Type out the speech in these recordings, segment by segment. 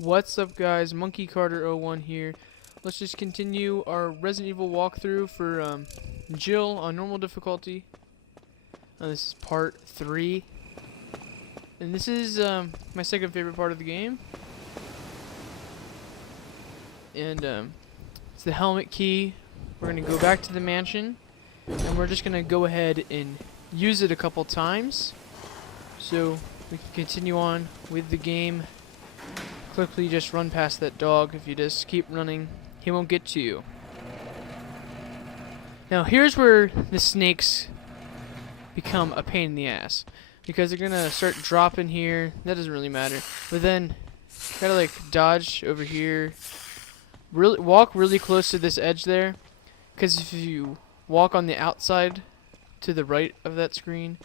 What's up, guys? Monkey Carter 01 here. Let's just continue our Resident Evil walkthrough for Jill on normal difficulty. This is part 3. And this is my second favorite part of the game. And it's the helmet key. We're going to go back to the mansion. And we're just going to go ahead and use it a couple times. So we can continue on with the game. Quickly just run past that dog. If you just keep running, he won't get to you. Now here's where the snakes become a pain in the ass, because they're gonna start dropping here. That doesn't really matter, but then gotta like dodge over here. Really walk really close to this edge there, because if you walk on the outside to the right of that screen,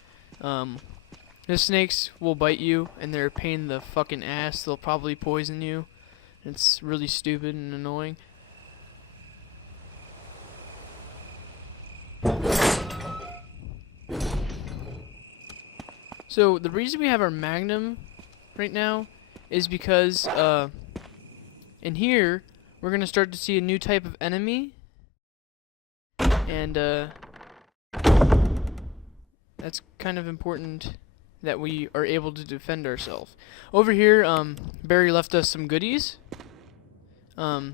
the snakes will bite you, and they're a pain in the fucking ass. They'll probably poison you. It's really stupid and annoying. So the reason we have our Magnum right now is because in here we're gonna start to see a new type of enemy, and that's kind of important that we are able to defend ourselves. Over here, Barry left us some goodies. We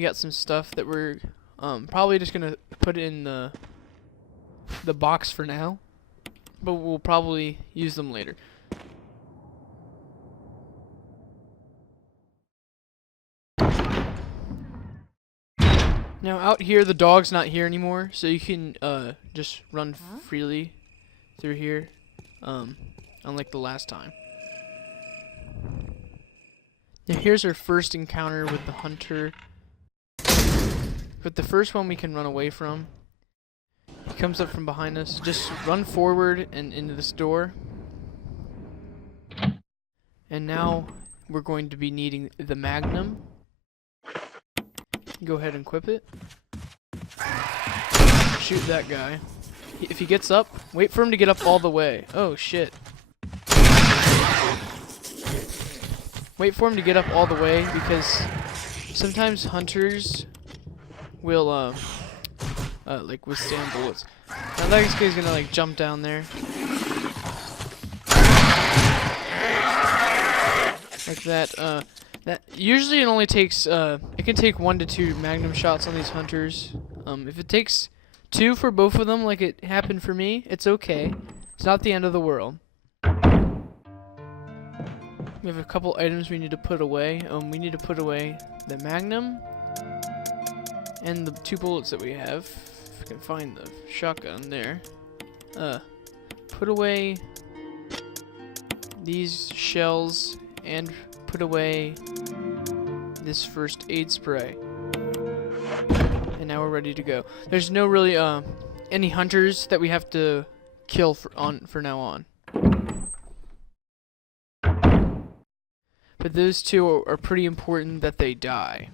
got some stuff that we're probably just gonna put in the box for now, but we'll probably use them later. Now out here, the dog's not here anymore, so you can just run freely through here, unlike the last time. Now here's our first encounter with the hunter, but the first one we can run away from. He comes up from behind us. Just run forward and into this door. And now we're going to be needing the Magnum. Go ahead and equip it. Shoot that guy. If he gets up, wait for him to get up all the way. Oh shit. Wait for him to get up all the way, because sometimes hunters will like withstand bullets. Now that guy's gonna like jump down there. Like that. That usually it only takes it can take 1 to 2 Magnum shots on these hunters. If it takes 2 for both of them, like it happened for me, it's okay. It's not the end of the world. We have a couple items we need to put away. We need to put away the Magnum and the 2 bullets that we have. If we can find the shotgun there. Put away these shells and put away this first aid spray. And now we're ready to go. There's no really any hunters that we have to kill for now on. But those 2 are pretty important that they die.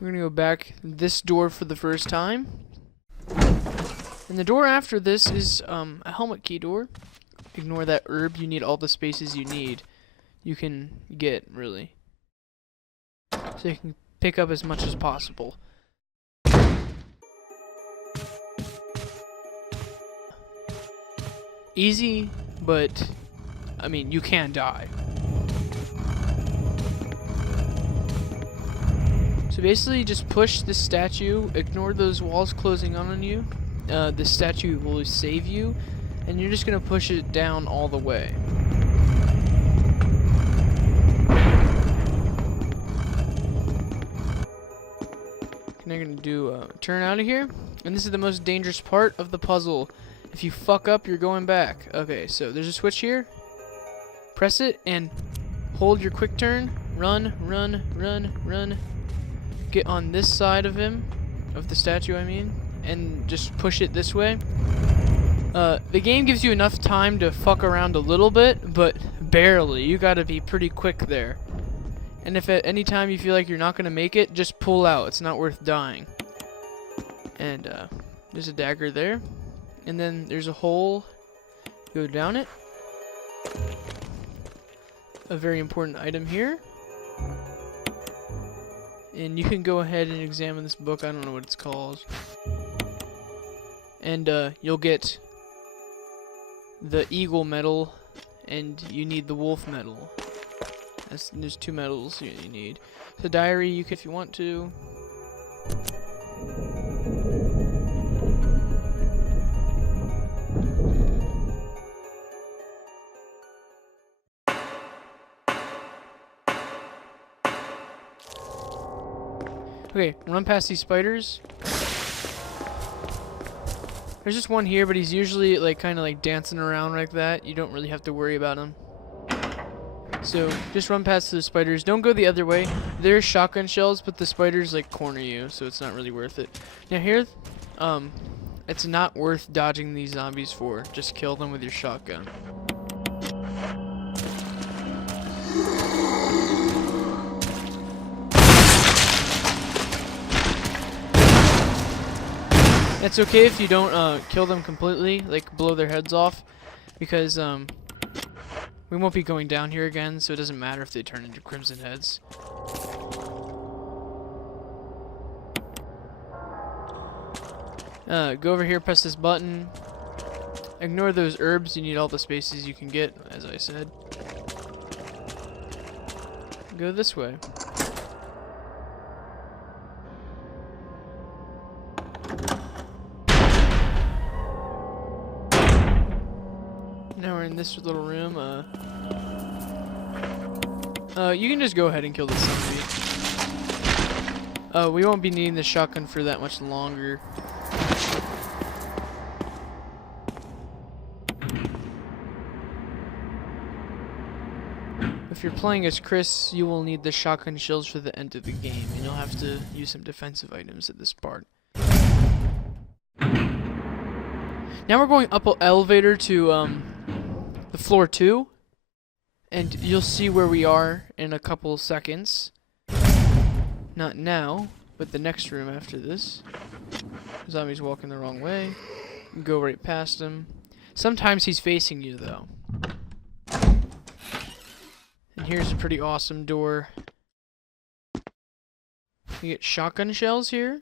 We're gonna go back this door for the first time. And the door after this is a helmet key door. Ignore that herb. You need all the spaces you need. You can get, really. So you can pick up as much as possible. Easy, but I mean, you can die. So basically, just push this statue. Ignore those walls closing on you. The statue will save you, and you're just gonna push it down all the way. Now you're gonna do turn out of here, and this is the most dangerous part of the puzzle. If you fuck up, you're going back. Okay, so there's a switch here. Press it and hold your quick turn. Run, run, run, run. Get on this side of him, of the statue, I mean, and just push it this way. The game gives you enough time to fuck around a little bit, but barely. You gotta be pretty quick there. And if at any time you feel like you're not gonna make it, just pull out. It's not worth dying. And there's a dagger there. And then there's a hole. Go down it. A very important item here. And you can go ahead and examine this book. I don't know what it's called. And you'll get the eagle medal, and you need the wolf medal. There's 2 medals you need. The diary, you can, if you want to. Okay, run past these spiders. There's just one here, but he's usually like kind of like dancing around like that. You don't really have to worry about him. So just run past the spiders. Don't go the other way. There's shotgun shells, but the spiders like corner you, so it's not really worth it. Now here, it's not worth dodging these zombies for. Just kill them with your shotgun. It's okay if you don't kill them completely, like blow their heads off, because we won't be going down here again, so it doesn't matter if they turn into crimson heads. Go over here, press this button. Ignore those herbs, you need all the spaces you can get, as I said. Go this way. Now we're in this little room. You can just go ahead and kill this zombie. We won't be needing the shotgun for that much longer. If you're playing as Chris, you will need the shotgun shells for the end of the game, and you'll have to use some defensive items at this part. Now we're going up an elevator to the floor 2, and you'll see where we are in a couple seconds. Not now, but the next room after this. Zombie's walking the wrong way. Go right past him. Sometimes he's facing you though. And here's a pretty awesome door. We get shotgun shells here.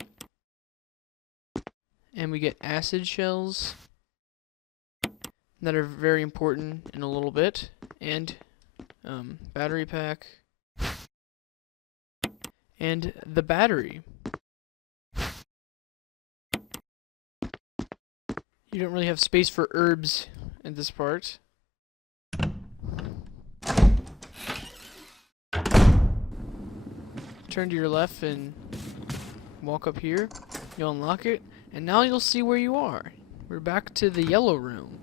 And we get acid shells that are very important in a little bit. And battery pack. And the battery. You don't really have space for herbs in this part. Turn to your left and walk up here. You'll unlock it, and now you'll see where you are. We're back to the yellow room,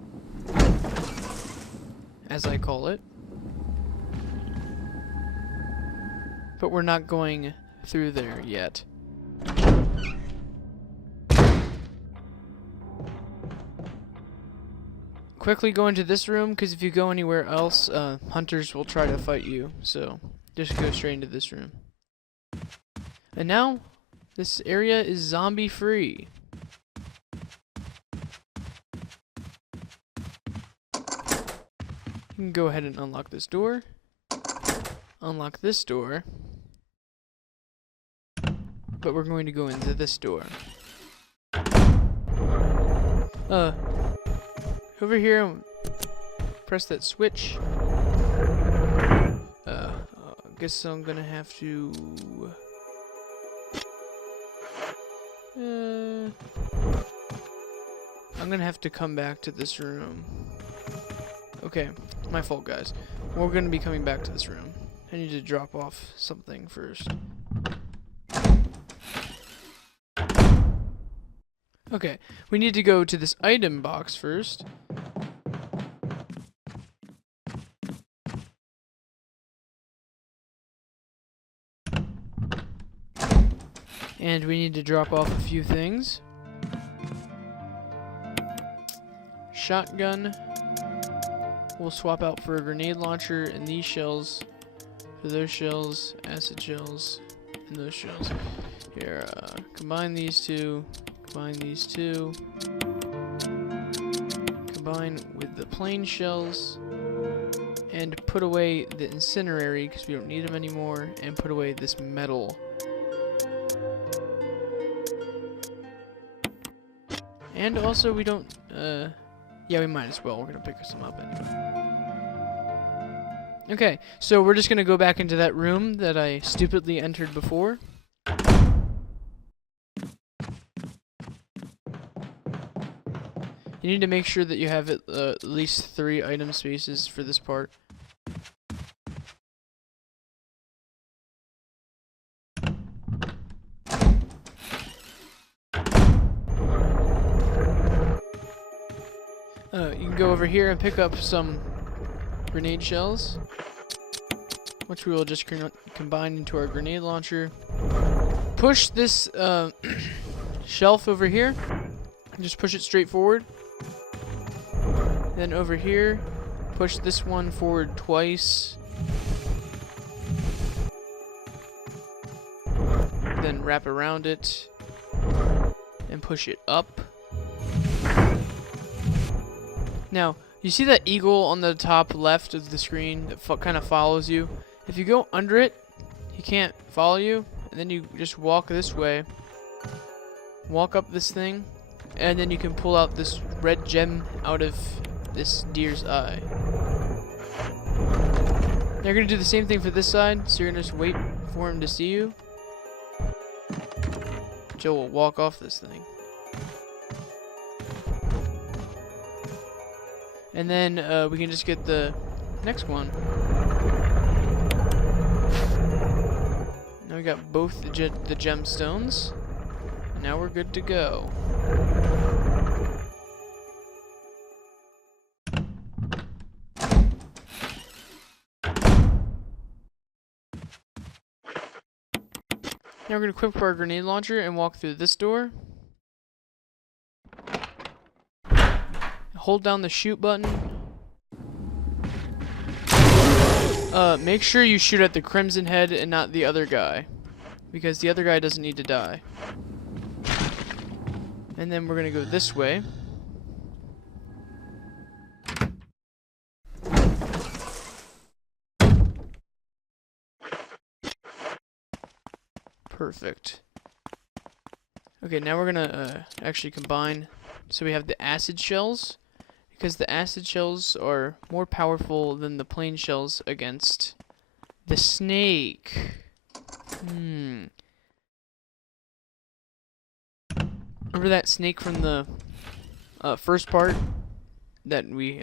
as I call it. But we're not going through there yet. Quickly go into this room, because if you go anywhere else, hunters will try to fight you. So just go straight into this room. And now, this area is zombie free. You can go ahead and unlock this door. Unlock this door. But we're going to go into this door. Over here, press that switch. I guess I'm gonna have to... I'm gonna have to come back to this room. Okay, my fault, guys. We're gonna be coming back to this room. I need to drop off something first. Okay, we need to go to this item box first. And we need to drop off a few things. Shotgun. We'll swap out for a grenade launcher and these shells for those shells, acid shells, and those shells. Here, combine these two, Combine these two. Combine with the plain shells. And put away the incinerary because we don't need them anymore. And put away this metal. And also we don't, yeah, we might as well. We're gonna pick some up anyway. Okay, so we're just gonna go back into that room that I stupidly entered before. You need to make sure that you have at least 3 item spaces for this part. You can go over here and pick up some grenade shells, which we will just combine into our grenade launcher. Push this shelf over here. Just push it straight forward. Then over here, push this one forward twice. Then wrap around it and push it up. Now, you see that eagle on the top left of the screen that kind of follows you? If you go under it, he can't follow you, and then you just walk this way. Walk up this thing, and then you can pull out this red gem out of this deer's eye. Now you're going to do the same thing for this side, so you're going to just wait for him to see you. Joe will walk off this thing. And then we can just get the next one. Now we got both the gemstones. And now we're good to go. Now we're going to equip our grenade launcher and walk through this door. Hold down the shoot button. Make sure you shoot at the crimson head and not the other guy, because the other guy doesn't need to die. And then we're gonna go this way. Perfect. Okay, now we're gonna actually combine. So we have the acid shells, because the acid shells are more powerful than the plain shells against the snake. Remember that snake from the first part that we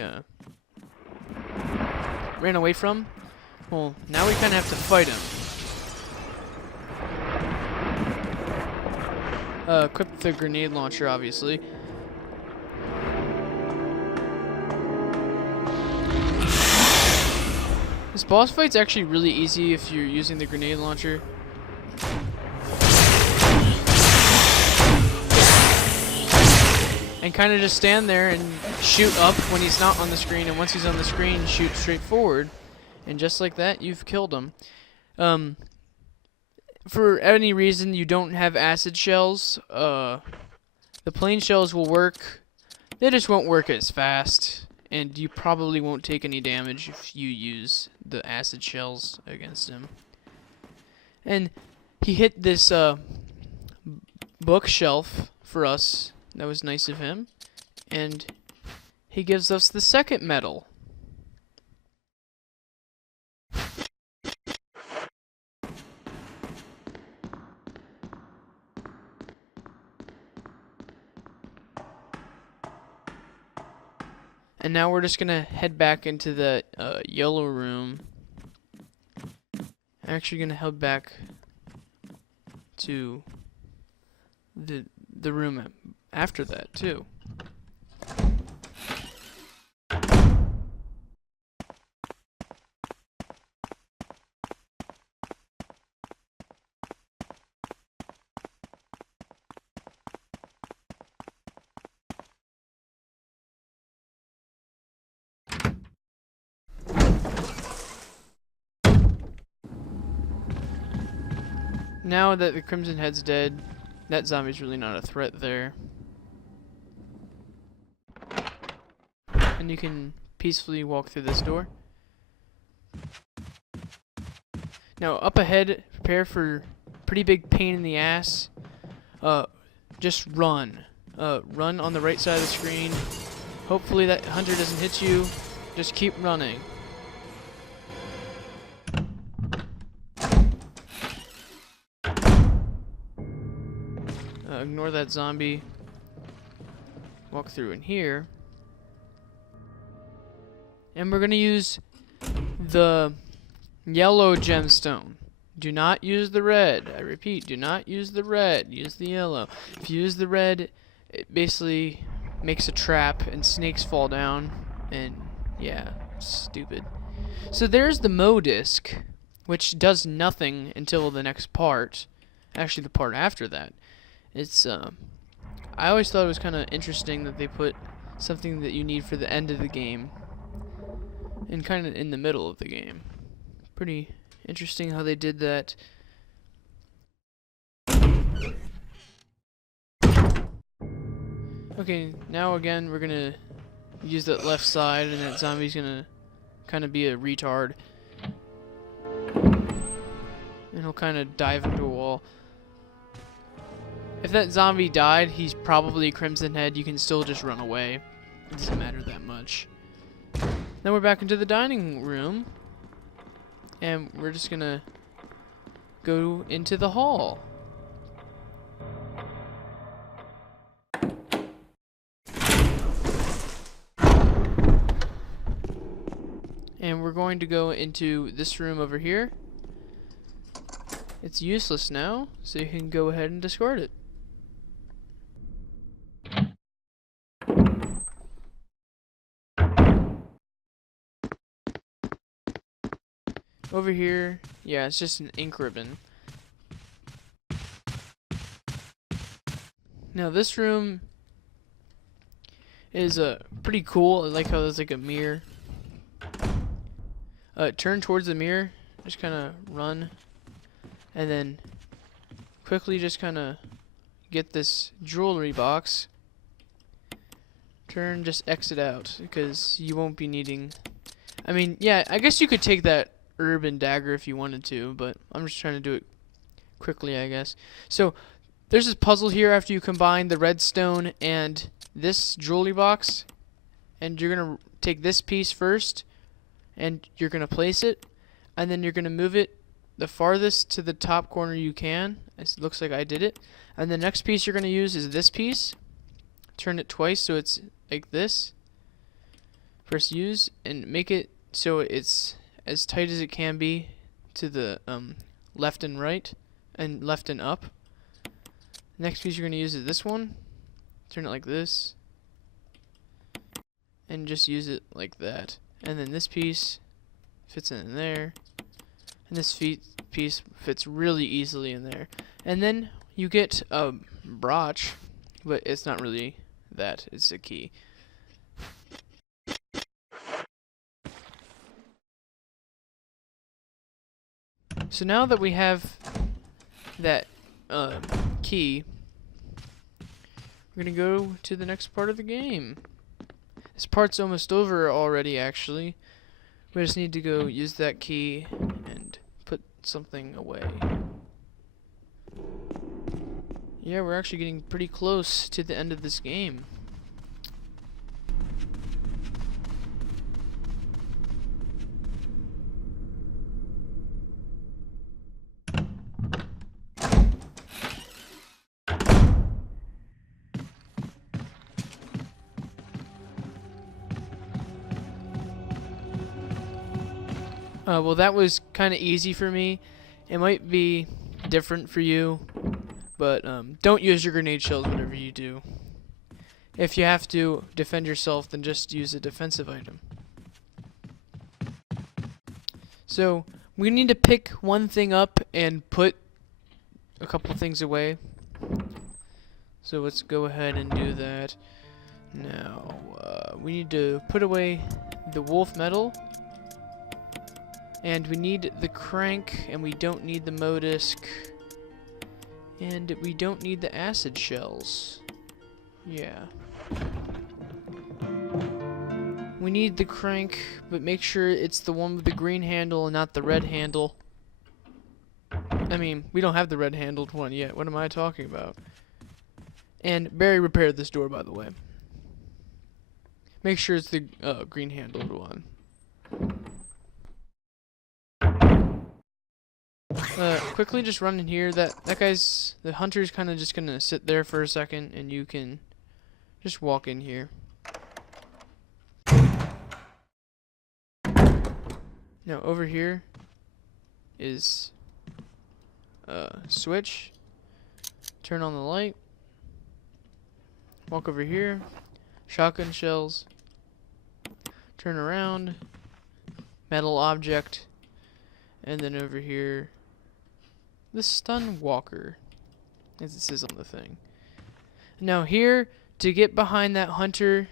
ran away from? Well, now we kind of have to fight him. Equip the grenade launcher, obviously. This boss fight's actually really easy if you're using the grenade launcher. And kind of just stand there and shoot up when he's not on the screen, and once he's on the screen, shoot straight forward. And just like that, you've killed him. For any reason you don't have acid shells, the plain shells will work. They just won't work as fast. And you probably won't take any damage if you use the acid shells against him. And he hit this bookshelf for us. That was nice of him. And he gives us the second medal. And now we're just gonna head back into the yellow room. I'm actually gonna head back to the room after that too. Now that the Crimson Head's dead, That zombie's really not a threat there. And you can peacefully walk through this door. Now, up ahead, prepare for pretty big pain in the ass. Just run. Run on the right side of the screen. Hopefully that hunter doesn't hit you. Just keep running. Ignore that zombie. Walk through in here. And we're going to use the yellow gemstone. Do not use the red. I repeat, do not use the red. Use the yellow. If you use the red, it basically makes a trap and snakes fall down. And yeah, stupid. So there's the Mo disc, which does nothing until the next part. Actually, the part after that. It's I always thought it was kind of interesting that they put something that you need for the end of the game and kind of in the middle of the game. Pretty interesting how they did that. Okay, now again we're gonna use that left side, and that zombie's gonna kind of be a retard, and he'll kind of dive into a wall. If that zombie died, he's probably Crimson Head. You can still just run away. It doesn't matter that much. Then we're back into the dining room, and we're just gonna go into the hall. And we're going to go into this room over here. It's useless now, so you can go ahead and discard it. Over here, yeah, it's just an ink ribbon. Now this room is pretty cool. I like how there's like a mirror. Turn towards the mirror, just kind of run, and then quickly just kind of get this jewelry box. Turn, just exit out, because you won't be needing... I mean, yeah, I guess you could take that urban dagger if you wanted to, but I'm just trying to do it quickly, I guess. So there's this puzzle here after you combine the redstone and this jewelry box, and you're gonna take this piece first, and you're gonna place it, and then you're gonna move it the farthest to the top corner you can. It looks like I did it. And the next piece you're gonna use is this piece. Turn it twice so it's like this. Press use and make it so it's as tight as it can be to the left and right, and left and up. Next piece you're going to use is this one. Turn it like this, and just use it like that. And then this piece fits in there, and this piece fits really easily in there. And then you get a brooch, but it's not really that, it's a key. So now that we have that key, we're gonna go to the next part of the game. This part's almost over already, actually. We just need to go use that key and put something away. Yeah, we're actually getting pretty close to the end of this game. Well, that was kind of easy for me. It might be different for you, but don't use your grenade shells whenever you do. If you have to defend yourself, then just use a defensive item. So we need to pick one thing up and put a couple things away. So let's go ahead and do that. Now we need to put away the wolf metal. And we need the crank, and we don't need the Mo disc. And we don't need the acid shells. Yeah. We need the crank, but make sure it's the one with the green handle and not the red handle. I mean, we don't have the red handled one yet. What am I talking about? And Barry repaired this door, by the way. Make sure it's the green handled one. Quickly just run in here. The hunter's kind of just gonna sit there for a second, and you can just walk in here. Now over here is switch. Turn on the light. Walk over here. Shotgun shells. Turn around. Metal object. And then over here, the stun walker, as it says on the thing. Now here, to get behind that hunter,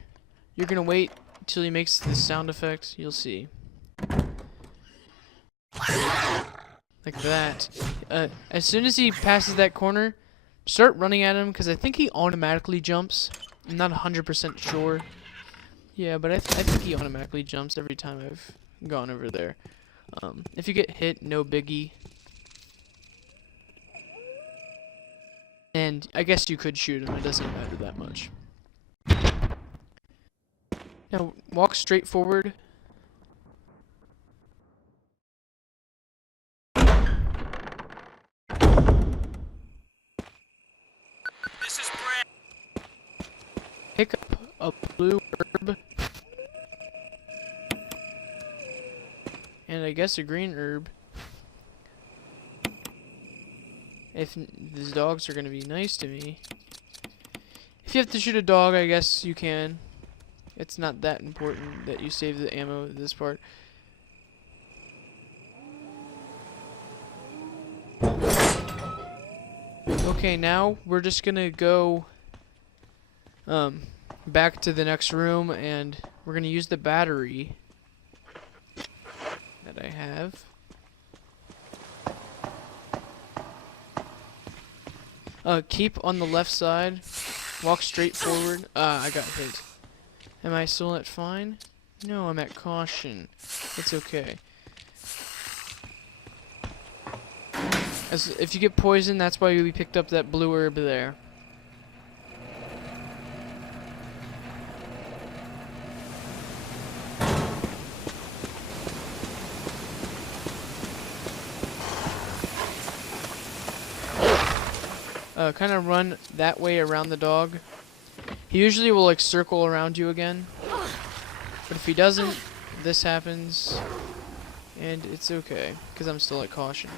you're gonna wait until he makes the sound effect. You'll see. Like that. As soon as he passes that corner, start running at him, because I think he automatically jumps. I'm not 100% sure. Yeah, but I think he automatically jumps every time I've gone over there. If you get hit, no biggie. And I guess you could shoot him, it doesn't matter that much. Now, walk straight forward. This is Brad. Pick up a blue herb. And I guess a green herb. If these dogs are gonna be nice to me. If you have to shoot a dog, I guess you can. It's not that important that you save the ammo this part. Okay, now we're just gonna go back to the next room, and we're gonna use the battery that I have. Keep on the left side. Walk straight forward. I got hit. Am I still at fine? No, I'm at caution. It's okay. If you get poisoned, that's why we picked up that blue herb there. Kind of run that way around the dog. He usually will like circle around you again. But if he doesn't, this happens. And it's okay, because I'm still at caution.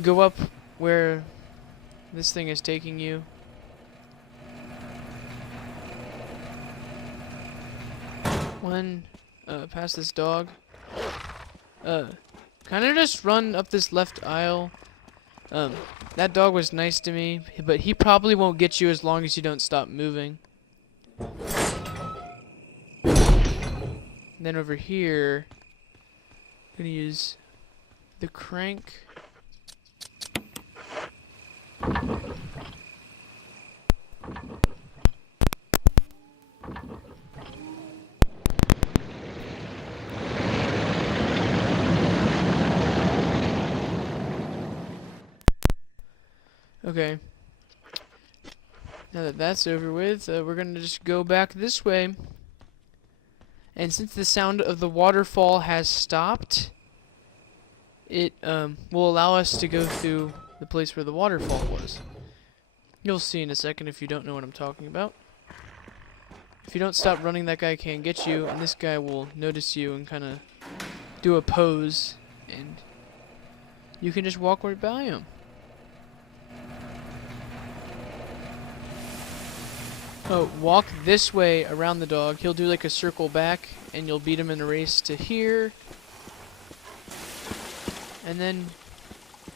Go up where this thing is taking you. Past this dog. Kind of just run up this left aisle. That dog was nice to me, but he probably won't get you as long as you don't stop moving. And then over here, I'm gonna use the crank. Okay. Now that that's over with, we're gonna just go back this way. And since the sound of the waterfall has stopped, it will allow us to go through the place where the waterfall was. You'll see in a second if you don't know what I'm talking about. If you don't stop running, that guy can't get you, and this guy will notice you and kind of do a pose, and you can just walk right by him. Oh, walk this way around the dog. He'll do like a circle back, and you'll beat him in a race to here. And then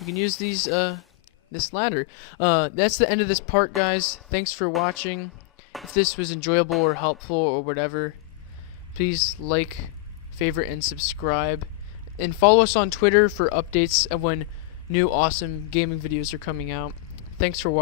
you can use these this ladder. That's the end of this part, guys. Thanks for watching. If this was enjoyable or helpful or whatever, please like, favorite, and subscribe. And follow us on Twitter for updates of when new awesome gaming videos are coming out. Thanks for watching.